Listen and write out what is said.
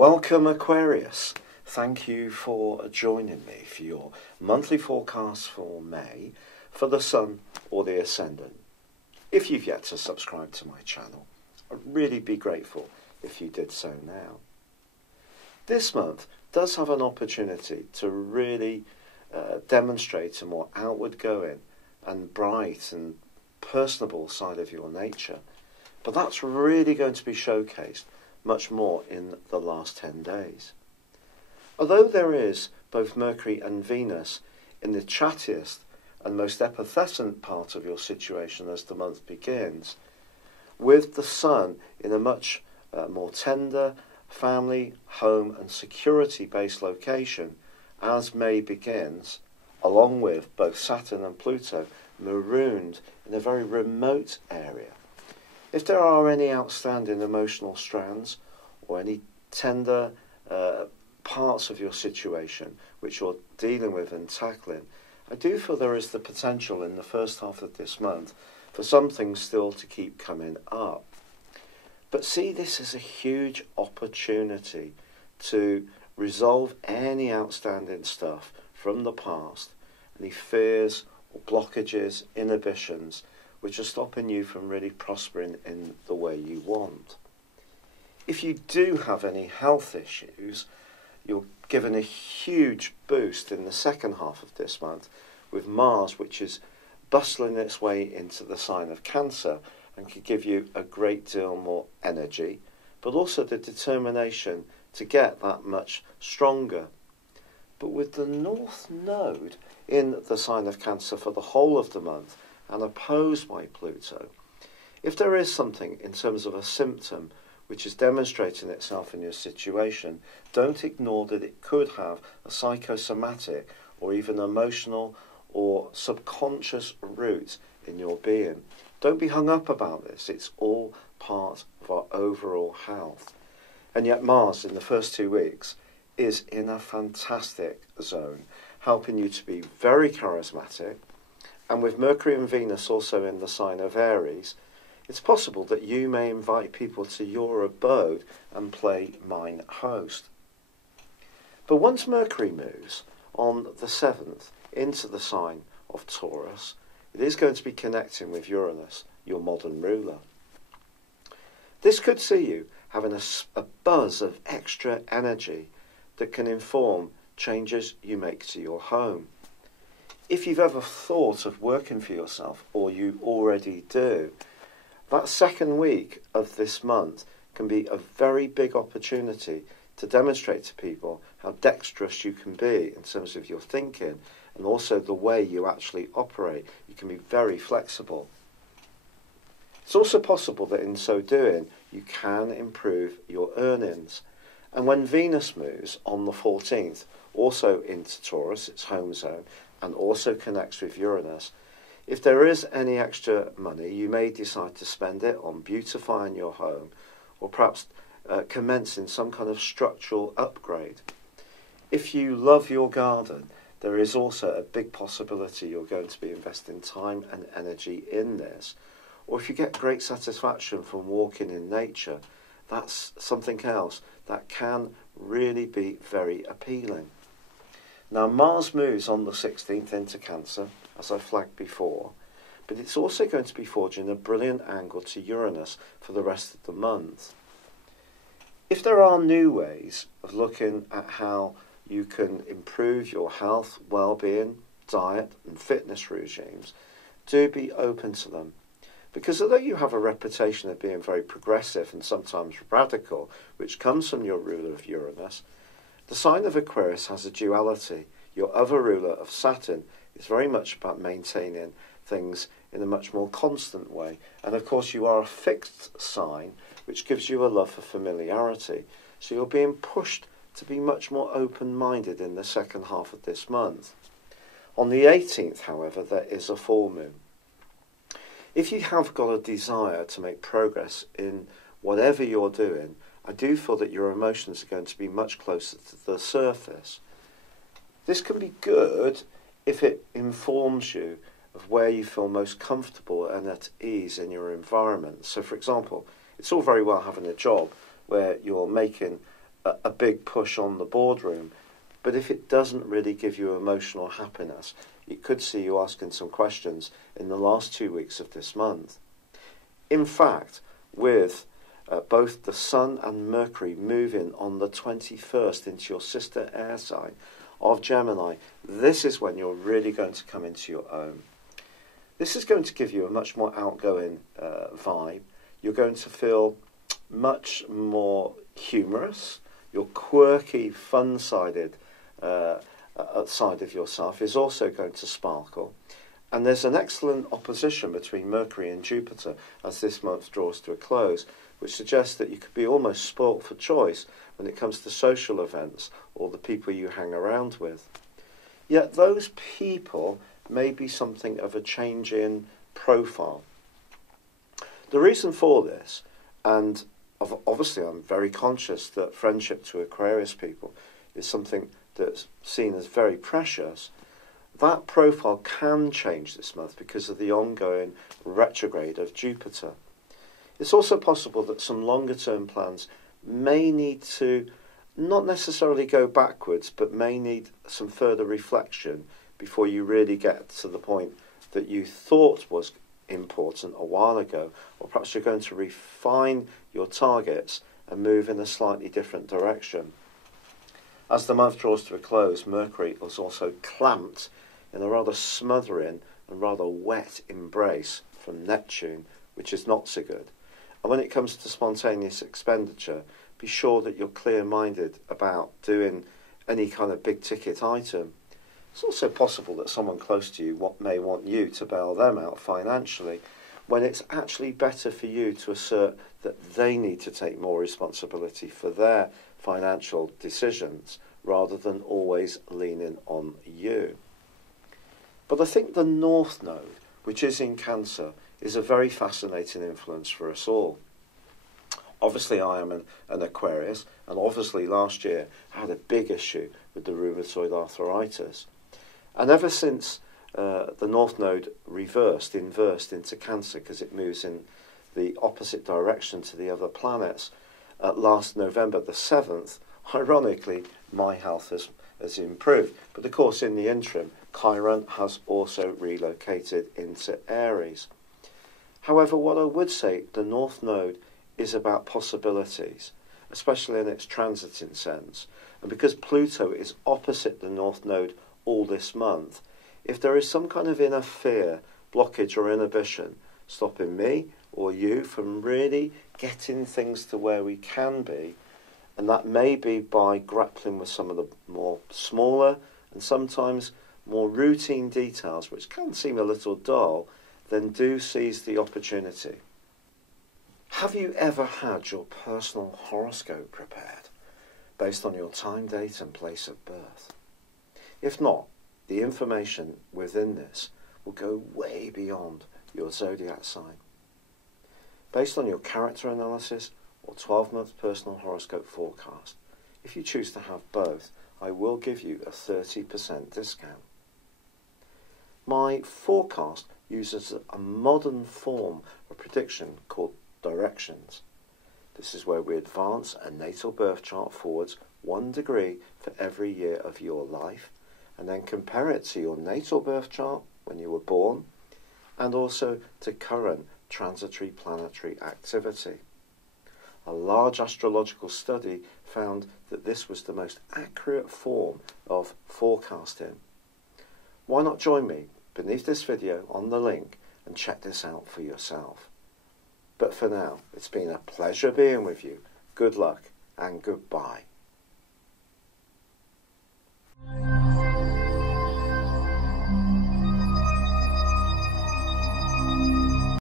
Welcome Aquarius. Thank you for joining me for your monthly forecast for May for the Sun or the Ascendant. If you've yet to subscribe to my channel, I'd really be grateful if you did so now. This month does have an opportunity to really demonstrate a more outward going and bright and personable side of your nature, but that's really going to be showcased much more in the last 10 days. Although there is both Mercury and Venus in the chattiest and most effervescent part of your situation as the month begins, with the Sun in a much more tender family, home and security-based location as May begins, along with both Saturn and Pluto marooned in a very remote area. If there are any outstanding emotional strands or any tender parts of your situation which you're dealing with and tackling, I do feel there is the potential in the first half of this month for some things still to keep coming up. But see this as a huge opportunity to resolve any outstanding stuff from the past, any fears or blockages, inhibitions, which are stopping you from really prospering in the way you want. If you do have any health issues, you're given a huge boost in the second half of this month with Mars, which is bustling its way into the sign of Cancer and could give you a great deal more energy, but also the determination to get that much stronger. But with the North Node in the sign of Cancer for the whole of the month, and opposed by Pluto, if there is something in terms of a symptom which is demonstrating itself in your situation, don't ignore that it could have a psychosomatic or even emotional or subconscious root in your being. Don't be hung up about this. It's all part of our overall health. And yet Mars in the first 2 weeks is in a fantastic zone, helping you to be very charismatic. And with Mercury and Venus also in the sign of Aries, it's possible that you may invite people to your abode and play mine host. But once Mercury moves on the 7th into the sign of Taurus, it is going to be connecting with Uranus, your modern ruler. This could see you having a buzz of extra energy that can inform changes you make to your home. If you've ever thought of working for yourself, or you already do, that second week of this month can be a very big opportunity to demonstrate to people how dexterous you can be in terms of your thinking and also the way you actually operate. You can be very flexible. It's also possible that in so doing, you can improve your earnings. And when Venus moves on the 14th, also into Taurus, its home zone, and also connects with Uranus, if there is any extra money, you may decide to spend it on beautifying your home or perhaps commencing some kind of structural upgrade. If you love your garden, there is also a big possibility you're going to be investing time and energy in this. Or if you get great satisfaction from walking in nature, that's something else that can really be very appealing. Now Mars moves on the 16th into Cancer, as I flagged before, but it's also going to be forging a brilliant angle to Uranus for the rest of the month. If there are new ways of looking at how you can improve your health, well-being, diet and fitness regimes, do be open to them. Because although you have a reputation of being very progressive and sometimes radical, which comes from your ruler of Uranus, the sign of Aquarius has a duality. Your other ruler of Saturn is very much about maintaining things in a much more constant way. And of course you are a fixed sign, which gives you a love for familiarity. So you're being pushed to be much more open-minded in the second half of this month. On the 18th, however, there is a full moon. If you have got a desire to make progress in whatever you're doing, I do feel that your emotions are going to be much closer to the surface. This can be good if it informs you of where you feel most comfortable and at ease in your environment. So for example, it's all very well having a job where you're making a big push on the boardroom, but if it doesn't really give you emotional happiness, it could see you asking some questions in the last 2 weeks of this month. In fact, with both the Sun and Mercury moving on the 21st into your sister air sign of Gemini, this is when you're really going to come into your own. This is going to give you a much more outgoing vibe. You're going to feel much more humorous. Your quirky, fun-sided side of yourself is also going to sparkle. And there's an excellent opposition between Mercury and Jupiter as this month draws to a close, which suggests that you could be almost spoilt for choice when it comes to social events or the people you hang around with. Yet those people may be something of a change in profile. The reason for this, and obviously I'm very conscious that friendship to Aquarius people is something that's seen as very precious, that profile can change this month because of the ongoing retrograde of Jupiter. It's also possible that some longer term plans may need to not necessarily go backwards, but may need some further reflection before you really get to the point that you thought was important a while ago, or perhaps you're going to refine your targets and move in a slightly different direction. As the month draws to a close, Mercury is also clamped in a rather smothering and rather wet embrace from Neptune, which is not so good. And when it comes to spontaneous expenditure, be sure that you're clear-minded about doing any kind of big-ticket item. It's also possible that someone close to you may want you to bail them out financially, when it's actually better for you to assert that they need to take more responsibility for their financial decisions, rather than always leaning on you. But I think the North Node, which is in Cancer, is a very fascinating influence for us all. Obviously I am an Aquarius, and obviously last year I had a big issue with the rheumatoid arthritis. And ever since the North Node inversed into Cancer, because it moves in the opposite direction to the other planets, last November the 7th, ironically, my health has improved. But of course, in the interim, Chiron has also relocated into Aries. However, what I would say, the North Node is about possibilities, especially in its transiting sense. And because Pluto is opposite the North Node all this month, if there is some kind of inner fear, blockage or inhibition stopping me or you from really getting things to where we can be, and that may be by grappling with some of the more smaller and sometimes more routine details which can seem a little dull, then do seize the opportunity. Have you ever had your personal horoscope prepared based on your time, date and place of birth? If not, the information within this will go way beyond your zodiac sign. Based on your character analysis or 12-month personal horoscope forecast, if you choose to have both, I will give you a 30% discount. My forecast uses a modern form of prediction called directions. This is where we advance a natal birth chart forwards 1 degree for every year of your life, and then compare it to your natal birth chart when you were born, and also to current transitory planetary activity. A large astrological study found that this was the most accurate form of forecasting. Why not join me beneath this video on the link and check this out for yourself? But for now, it's been a pleasure being with you. Good luck and goodbye.